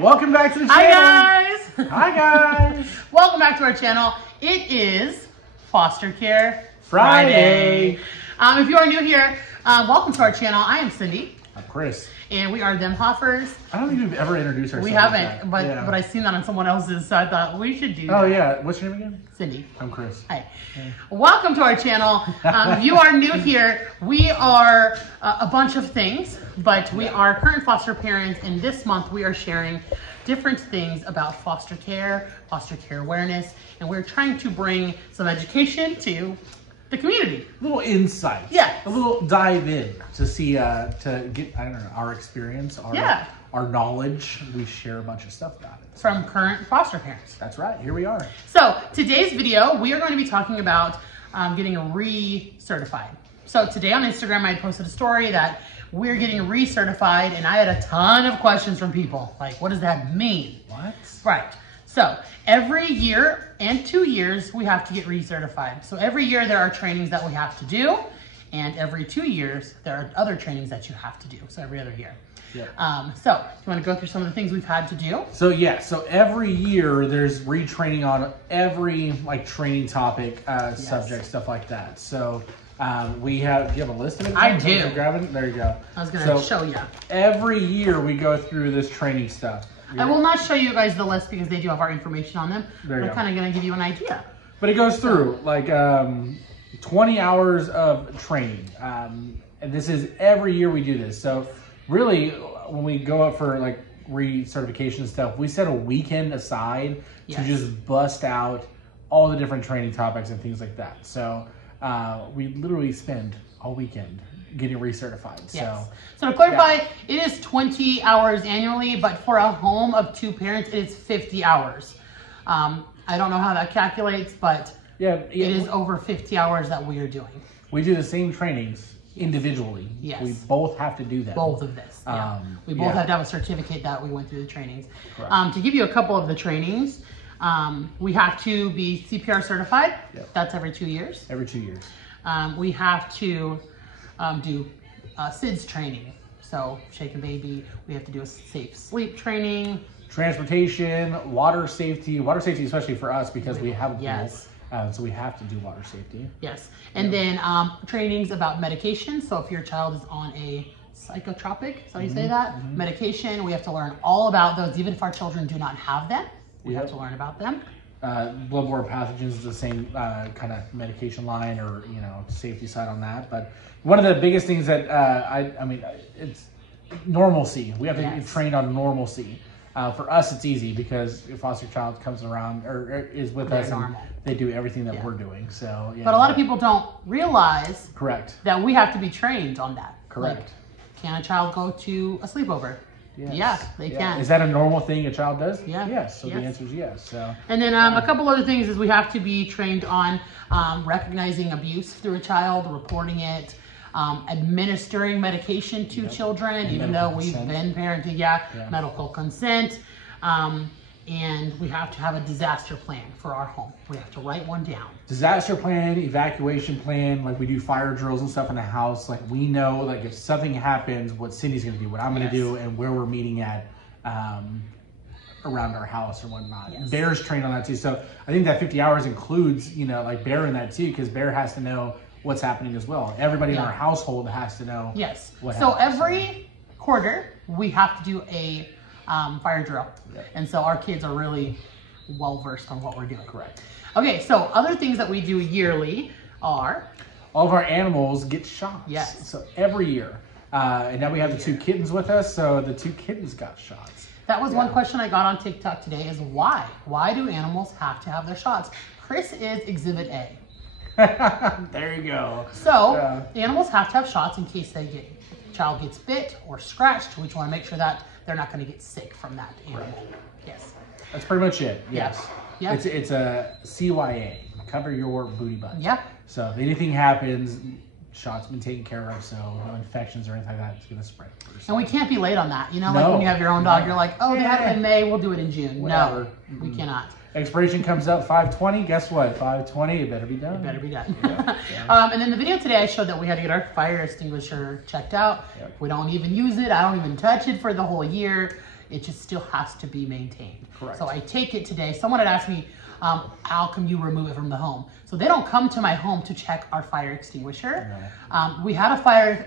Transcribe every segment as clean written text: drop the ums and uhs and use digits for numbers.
Welcome back to the channel. Hi guys. Hi guys. Welcome back to our channel. It is Foster Care Friday. If you are new here, welcome to our channel. I am Cindy. I'm Chris. And we are them Hoffers. I don't think we've ever introduced ourselves. We haven't, like but I seen that on someone else's, so I thought we should do that. Oh yeah, what's your name again? Cindy. I'm Chris. Hi. Hey. Welcome to our channel. If you are new here, we are a bunch of things, but we are current foster parents, and this month we are sharing different things about foster care awareness, and we're trying to bring some education to the community. A little insight. Yeah. A little dive in to see, to get, I don't know, our experience, our knowledge. We share a bunch of stuff about it. From current foster parents. That's right. Here we are. So today's video, we are going to be talking about getting recertified. So today on Instagram, I posted a story that we're getting recertified, and I had a ton of questions from people. Like, what does that mean? What? Right. So every year and 2 years, we have to get recertified. So every year there are trainings that we have to do, and every 2 years there are other trainings that you have to do. So every other year. Yeah. So do you want to go through some of the things we've had to do? So yeah, so every year there's retraining on every training topic, subject, stuff like that. So we have, do you have a list of it? I do. Grabbing? There you go. I was going to show you. Every year we go through this training stuff. I will not show you guys the list because they do have our information on them. But I'm kind of going to give you an idea. But it goes through 20 hours of training. And this is every year we do this. So really, when we go up for recertification stuff, we set a weekend aside to just bust out all the different training topics and things like that. So we literally spend all weekend getting recertified. Yes. So to clarify, it is 20 hours annually, but for a home of 2 parents, it is 50 hours. I don't know how that calculates, but it is over 50 hours that we are doing. We do the same trainings individually. Yes. We both have to do that. Both of this. We both have to have a certificate that we went through the trainings. To give you a couple of the trainings, we have to be CPR certified. Yep. That's every 2 years. Every 2 years. We have to do SIDS training. So shake and baby, we have to do a safe sleep training. Transportation, water safety especially for us because we have a pool. So we have to do water safety. Yes. And then trainings about medication. So if your child is on a psychotropic, so you say that, medication, we have to learn all about those. Even if our children do not have them, we have to learn about them. Bloodborne pathogens is the same kind of medication line or, safety side on that. But one of the biggest things that, it's normalcy. We have to get trained on normalcy. For us, it's easy because your foster child comes around or is with us and they do everything that we're doing. So, but a lot of people don't realize that we have to be trained on that. Correct. Can a child go to a sleepover? Yes. Yeah, they can. Is that a normal thing a child does? Yeah. Yes. So the answer is yes. So. And then a couple other things is we have to be trained on recognizing abuse through a child, reporting it, administering medication to children, even though we've been parenting. Medical consent. And we have to have a disaster plan for our home. We have to write one down. Disaster plan, evacuation plan, we do fire drills and stuff in the house. We know, if something happens, what Cindy's gonna do, what I'm gonna do, and where we're meeting at around our house or whatnot. Bear's trained on that too. So I think that 50 hours includes, Bear in that too, because Bear has to know what's happening as well. Everybody in our household has to know what happens. So every quarter, we have to do a fire drill. And so our kids are really well versed on what we're doing. Correct. Okay, so other things that we do yearly are all of our animals get shots. Yes. So every year. And now we have the 2 kittens with us, so the 2 kittens got shots. That was one question I got on TikTok today is why? Why do animals have to have their shots? Chris is Exhibit A. There you go. So animals have to have shots in case child gets bit or scratched. We just want to make sure that they're not going to get sick from that animal. Yes. That's pretty much it. Yes. Yeah. It's a CYA. Cover your booty butt. Yeah. So if anything happens, shot's been taken care of, so no infections or anything like that is going to spread. And we can't be late on that. When you have your own dog, you're like, oh, they have it in May, we'll do it in June. Whatever. No, we cannot. Expiration comes up 5/20. Guess what? 5/20. It better be done. It better be done. And in the video today, I showed that we had to get our fire extinguisher checked out. We don't even use it. I don't even touch it for the whole year. It just still has to be maintained. Correct. So I take it today. Someone had asked me, how come you remove it from the home? So they don't come to my home to check our fire extinguisher. No. We had a fire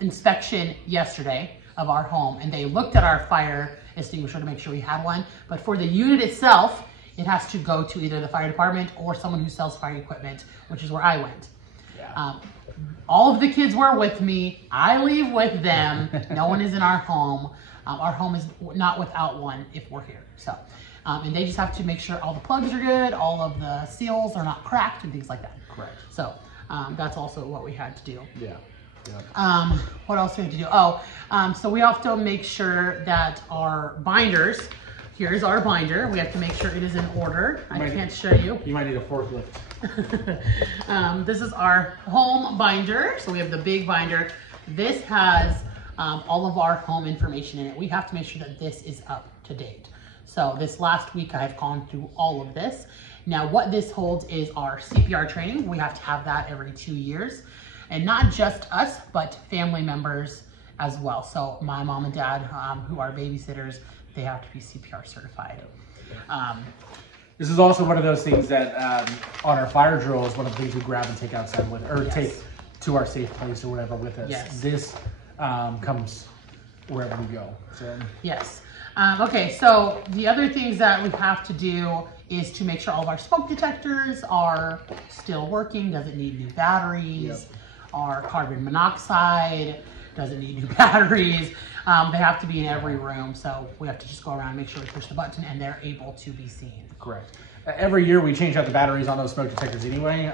inspection yesterday of our home, and they looked at our fire extinguisher to make sure we had one. But for the unit itself, it has to go to either the fire department or someone who sells fire equipment, which is where I went. Yeah. All of the kids were with me. I leave with them. No one is in our home. Our home is not without one if we're here. So, and they just have to make sure all the plugs are good, all of the seals are not cracked and things like that. Correct. So that's also what we had to do. Yeah. What else do we have to do? So we have to make sure that our binders, here's our binder. We have to make sure it is in order. I can't show you. You might need a forklift. This is our home binder. So we have the big binder. This has all of our home information in it. We have to make sure that this is up to date. So this last week I've gone through all of this. Now what this holds is our CPR training. We have to have that every 2 years. And not just us, but family members as well. So my mom and dad, who are babysitters, they have to be CPR certified. This is also one of those things that on our fire drills, one of the things we grab and take outside with, or take to our safe place or whatever with us. Yes. This comes wherever we go. So. Yes. Okay, so the other things that we have to do is to make sure all of our smoke detectors are still working, doesn't need new batteries. Yep. Our carbon monoxide doesn't need new batteries. They have to be in every room, so we have to just go around and make sure we push the button and they're able to be seen. Correct. Every year we change out the batteries on those smoke detectors anyway.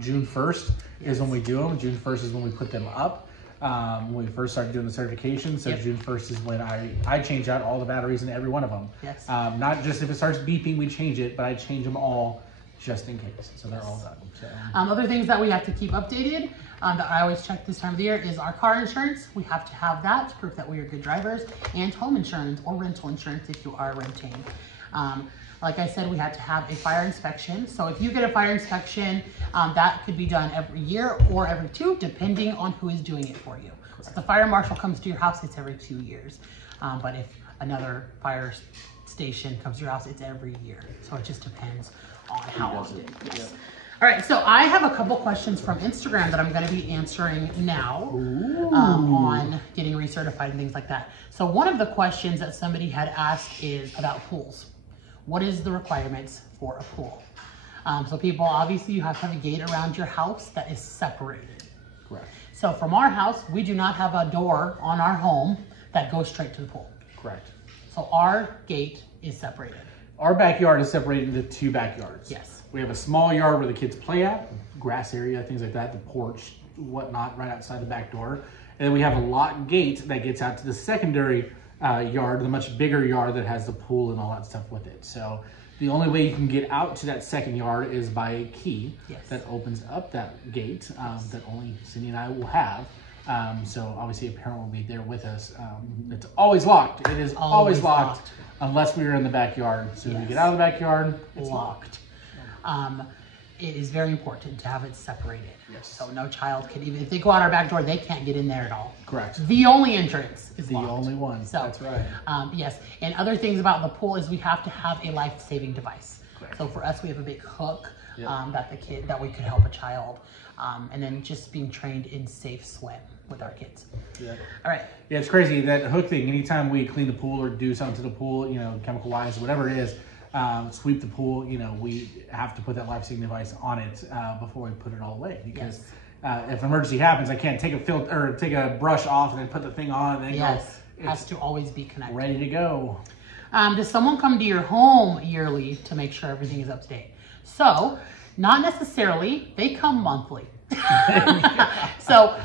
June 1st is when we do them. June 1st is when we put them up. When we first started doing the certification, so June 1st is when I change out all the batteries in every one of them. Yes. Not just if it starts beeping, we change it, but I change them all just in case, so they're all done. So. Other things that we have to keep updated, that I always check this time of the year, is our car insurance. We have to have that to prove that we are good drivers, and home insurance or rental insurance if you are renting. Like I said, we had to have a fire inspection. So if you get a fire inspection, that could be done every year or every 2, depending on who is doing it for you. So if the fire marshal comes to your house, it's every 2 years. But if another fire station comes to your house, it's every year. So it just depends on how often. Yes. Yeah. All right, so I have a couple questions from Instagram that I'm going to be answering now on getting recertified and things like that. So one of the questions that somebody had asked is about pools. What is the requirements for a pool? So people, obviously you have to have a gate around your house that is separated. Correct. So from our house, we do not have a door on our home that goes straight to the pool. Correct. So our gate is separated. Our backyard is separated into 2 backyards. Yes. We have a small yard where the kids play at, grass area, things like that, the porch, whatnot, right outside the back door. And then we have a locked gate that gets out to the secondary yard, the much bigger yard that has the pool and all that stuff with it. So the only way you can get out to that second yard is by a key that opens up that gate that only Cindy and I will have. So obviously a parent will be there with us. It's always locked. It is always locked unless we are in the backyard. So when you get out of the backyard, it's locked. It is very important to have it separated. Yes. So no child can, even if they go out our back door, they can't get in there at all. Correct. The only entrance is locked. The only one. So, that's right. Yes. And other things about the pool is we have to have a life-saving device. Correct. So for us, we have a big hook that we could help a child. And then just being trained in safe swim with our kids. Yeah. All right. Yeah, it's crazy, that hook thing. Anytime we clean the pool or do something to the pool, you know, chemical-wise, whatever it is, sweep the pool, you know, we have to put that life-saving device on it before we put it all away, because if an emergency happens, I can't take a filter or take a brush off and then put the thing on and then it has to always be connected. Ready to go. Does someone come to your home yearly to make sure everything is up to date? So, not necessarily. They come monthly. So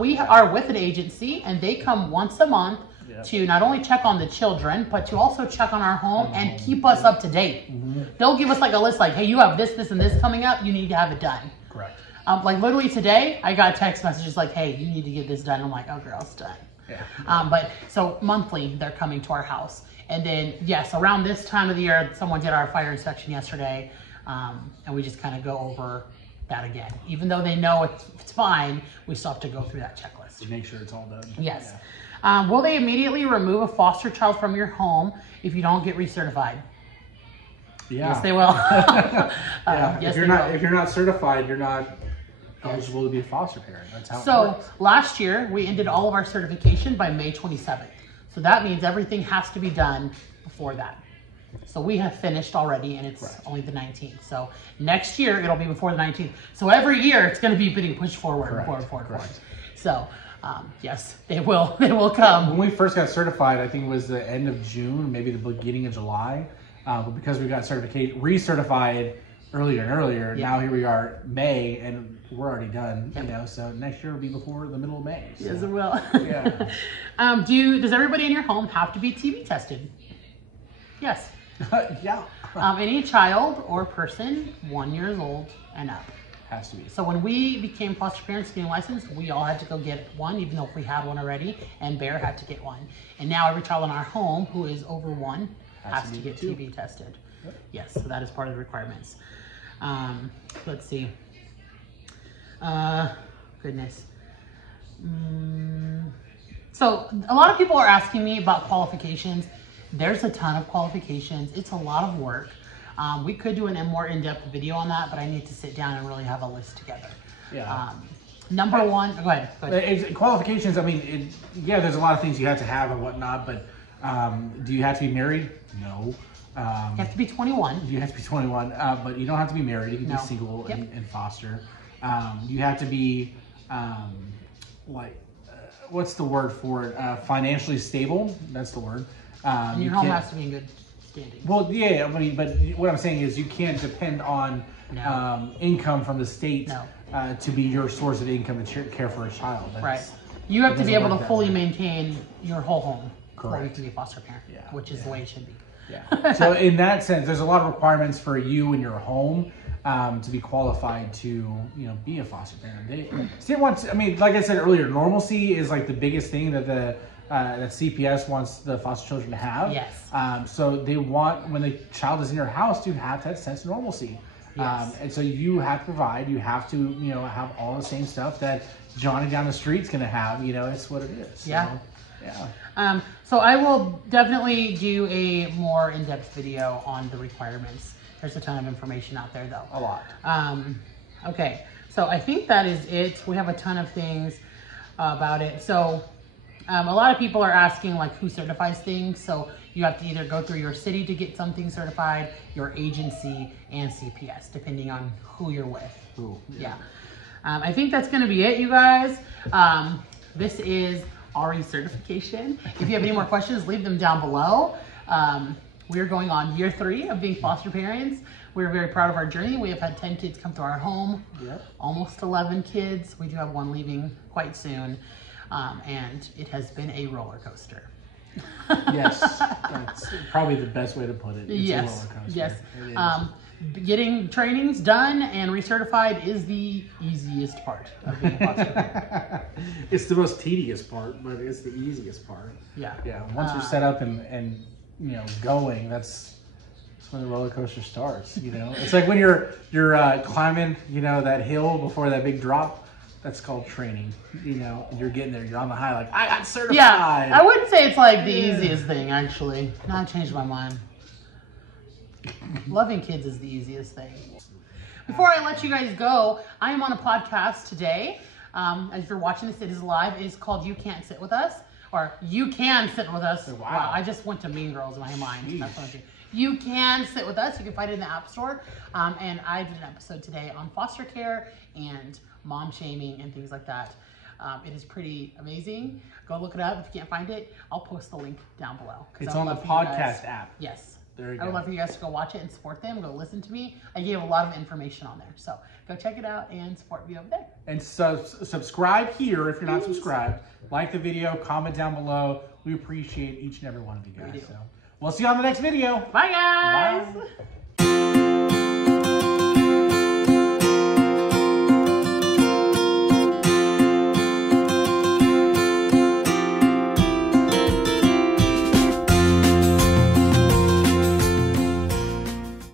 we are with an agency and they come once a month to not only check on the children, but to also check on our home and keep us up to date. They'll give us like a list like, hey, you have this, this, and this coming up. You need to have it done. Correct. Like literally today, I got text messages like, hey, you need to get this done. I'm like, oh, girl, it's done. Yeah. But so monthly, they're coming to our house. And then, yes, around this time of the year, someone did our fire inspection yesterday. And we just kind of go over that again. Even though they know it's fine, we still have to go through that checklist. To make sure it's all done. Yes. Yeah. Will they immediately remove a foster child from your home if you don't get recertified? Yeah. Yes, they will. Yeah. Yes, if you're not certified, you're not eligible to be a foster parent. That's how it works. Last year we ended all of our certification by May 27th. So that means everything has to be done before that. So we have finished already, and it's only the 19th. So next year it'll be before the 19th. So every year it's going to be getting pushed forward, forward. So yes, they will come. When we first got certified, I think it was the end of June, maybe the beginning of July. But because we got recertified earlier and earlier, now here we are, May, and we're already done. You know, so next year will be before the middle of May. So. Yes, it will. Yeah. Does everybody in your home have to be TB tested? Yes. Yeah. Any child or person 1 year old and up. Has to be. So when we became foster parents getting licensed, we all had to go get one, even though we had one already, and Bear had to get one. And now every child in our home who is over 1 has to get TB tested. Yep. Yes, so that is part of the requirements. Let's see. Goodness. So a lot of people are asking me about qualifications. There's a ton of qualifications. It's a lot of work. We could do a more in-depth video on that, but I need to sit down and really have a list together. Yeah. Number one, go ahead. Qualifications, I mean, yeah, there's a lot of things you have to have and whatnot, but do you have to be married? No. You have to be 21. You have to be 21, but you don't have to be married. You can be single and foster. You have to be, what's the word for it? Financially stable. That's the word. And your home has to be in good standing. Well, yeah, I mean, but what I'm saying is you can't depend on income from the state to be your source of income to care for a child. Right. You have to be able to fully maintain your whole home before you can be a foster parent, which is the way it should be. Yeah. So in that sense, there's a lot of requirements for you and your home to be qualified to, be a foster parent. I mean, like I said earlier, normalcy is like the biggest thing that that CPS wants the foster children to have. Yes. So they want, when the child is in your house, to have that sense of normalcy. Yes. And so you have to provide, you have to, have all the same stuff that Johnny down the street's going to have, it's what it is. So, yeah. So I will definitely do a more in-depth video on the requirements. There's a ton of information out there though. A lot. Okay. So I think that is it. We have a ton of things about it. So a lot of people are asking like who certifies things. So you have to either go through your city to get something certified, your agency, and CPS, depending on who you're with. Ooh, yeah. I think that's going to be it, you guys. This is Recertification. If you have any more questions, leave them down below. We're going on year 3 of being foster parents. We're very proud of our journey. We have had 10 kids come to our home, almost 11 kids. We do have one leaving quite soon. And it has been a roller coaster. Yes, that's probably the best way to put it. It's a roller coaster. Yes. Getting trainings done and recertified is the easiest part of being a foster parent. It's the most tedious part, but it's the easiest part. Yeah. Yeah. Once you're set up and going, that's when the roller coaster starts. It's like when you're climbing, that hill before that big drop. That's called training. You're getting there. You're on the high. Like I got certified. Yeah. I wouldn't say it's like the easiest thing actually. No, I changed my mind. Loving kids is the easiest thing. Before I let you guys go, I am on a podcast today. As you're watching this, it is live. It is called You Can't Sit With Us, or You Can Sit With Us. Wow, I just went to Mean Girls in my mind. That's what I'm doing. You Can Sit With Us. You can find it in the App Store. And I did an episode today on foster care and mom shaming and things like that. It is pretty amazing. Go look it up. If you can't find it, I'll post the link down below. It's on the podcast app. Yes. There you go. I would love for you guys to go watch it and support them. Go listen to me. I gave a lot of information on there. So go check it out and support me over there. And subscribe here if you're not subscribed. Like the video, comment down below. We appreciate each and every one of you guys. So we'll see you on the next video. Bye, guys. Bye.